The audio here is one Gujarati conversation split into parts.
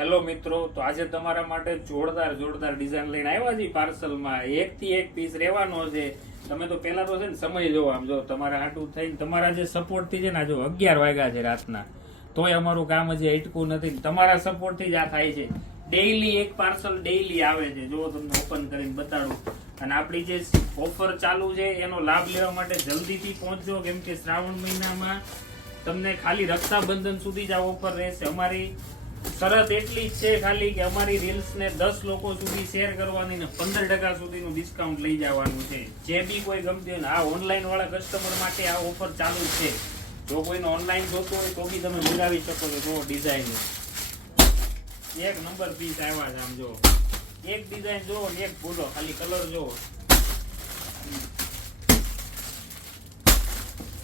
હેલો મિત્રો, તો આજે તમારા માટે જોરદાર ડિઝાઇન લઈને આવ્યા છીએ પાર્સલમાં. એક થી એક પીસ રહેવાનો છે. તમે તો પેલા તો છે ને સમય જોવો, આમ જો તમારા હાટું થઈને તમારા જે સપોર્ટ થી છે ને, જો 11 વાગ્યા છે રાતના, તોય અમારું કામ હજી અટકું નથી. તમારા સપોર્ટ થી જ આ થાય છે. ડેઈલી એક પાર્સલ ડેઈલી આવે છે. જો તમને ઓપન કરીને બતાડું. અને આપણી જે ઓફર ચાલુ છે એનો લાભ લેવા માટે જલ્દીથી પહોંચજો, કેમ કે શ્રાવણ મહિનામાં તમને ખાલી રક્ષાબંધન સુધી જ આ ઓફર રહેશે. અમારી શરત એટલી જ છે ખાલી કે અમારી રીલ્સ ને 10 લોકો સુધી શેર કરવાની ને 15% સુધીનું ડિસ્કાઉન્ટ લઈ જવાનું છે. જે બી કોઈ ગમતી હોય ને, આ ઓનલાઈન વાળા કસ્ટમર માટે આ ઓફર ચાલુ છે. જો કોઈને ઓનલાઈન જોતું હોય તો બી તમે મંગાવી શકો છો. જો ડિઝાઇન એક નંબર પીસ આવ્યા છે. આમ જો એક ડિઝાઇન જો ને એક ભૂલો, ખાલી કલર જો.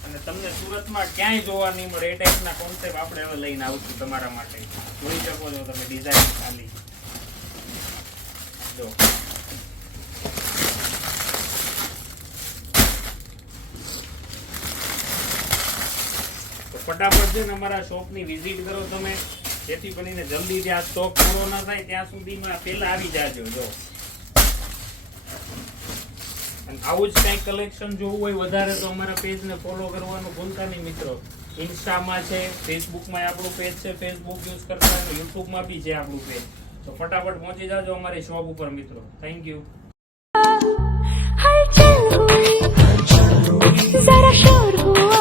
અને તમને સુરતમાં ક્યાંય જોવા નહીં મળે એ ટાઈપના કોન્સેપ્ટ આપણે હવે લઈને આવશું તમારા માટે. જોઈ શકો છો તમે ડિઝાઇન ખાલી જો. તો ફટાફટ છે ને અમારા શોપની વિઝિટ કરો તમે, જેથી કરીને જલ્દીથી આ સ્ટોક પૂરો ના થાય ત્યાં સુધીમાં પહેલા આવી જાજો. જો આવું જ કઈ કલેક્શન જોવું હોય વધારે તો અમારા પેજ ને ફોલો કરવાનું ભૂલતા નહીં મિત્રો. ઇન્સ્ટામાં છે, ફેસબુકમાં આપણું પેજ છે, ફેસબુક યુઝ કરતા હોય, યુટ્યુબમાં બી છે આપણું પેજ. તો ફટાફટ પહોંચી જાજો અમારી શોપ ઉપર મિત્રો. Thank you. जरा शोर हुआ